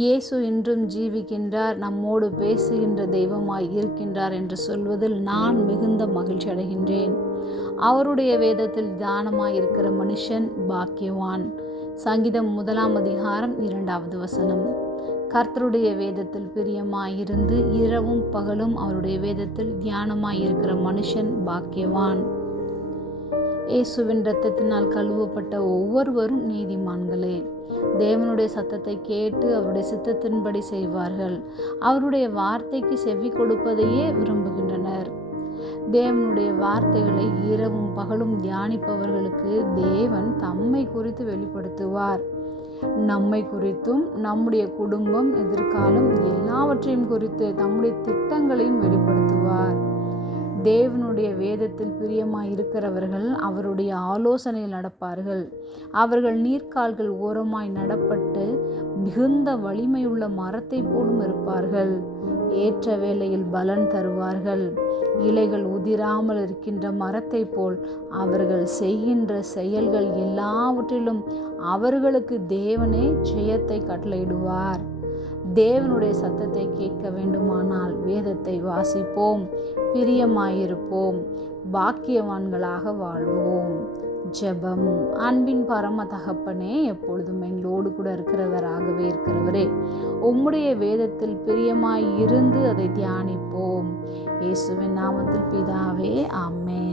இயேசு இன்றும் ஜீவிக்கின்றார், நம்மோடு பேசுகின்ற தெய்வமாய் இருக்கின்றார் என்று சொல்வதில் நான் மிகுந்த மகிழ்ச்சி அடைகின்றேன். அவருடைய வேதத்தில் தியானமாய் இருக்கிற மனுஷன் பாக்கியவான். சங்கீதம் 1 அதிகாரம் 2வது வசனம். கர்த்தருடைய வேதத்தில் பிரியமாயிருந்து இரவும் பகலும் அவருடைய வேதத்தில் தியானமாய் இருக்கிற மனுஷன் பாக்கியவான். இயேசுவின் இரத்தத்தினால் கழுவப்பட்ட ஒவ்வொருவரும் நீதிமான்களே. தேவனுடைய சத்தத்தை கேட்டு அவருடைய சித்தத்தின்படி செய்வார்கள். அவருடைய வார்த்தைக்கு செவி கொடுப்பதையே விரும்புகின்றனர். தேவனுடைய வார்த்தைகளை இரவும் பகலும் தியானிப்பவர்களுக்கு தேவன் தம்மை குறித்து வெளிப்படுத்துவார். நம்மை குறித்தும் நம்முடைய குடும்பம், எதிர்காலம் எல்லாவற்றையும் குறித்து தம்முடைய திட்டங்களையும் வெளிப்படுத்துவார். தேவனுடைய வேதத்தில் பிரியமாய் இருக்கிறவர்கள் அவருடைய ஆலோசனையில் நடப்பார்கள். அவர்கள் நீர்க்கால்கள் ஓரமாய் நடப்பட்டு மிகுந்த வலிமையுள்ள மரத்தை போலும் இருப்பார்கள். ஏற்ற வேளையில் பலன் தருவார்கள். இலைகள் உதிராமல் இருக்கின்ற மரத்தை போல் அவர்கள் செய்கின்ற செயல்கள் எல்லாவற்றிலும் அவர்களுக்கு தேவனே ஜெயத்தை கட்டளையிடுவார். தேவனுடைய சத்தத்தை கேட்க வேண்டுமானால் வேதத்தை வாசிப்போம், பிரியமாயிருப்போம், பாக்கியவான்களாக வாழ்வோம். ஜெபம். அன்பின் பரம தகப்பனே, எப்பொழுதும் எங்களோடு கூட இருக்கிறவராகவே இருக்கிறவரே, உம்முடைய வேதத்தில் பிரியமாய் இருந்து அதை தியானிப்போம். இயேசுவின் நாமத்தில் பிதாவே, ஆமென்.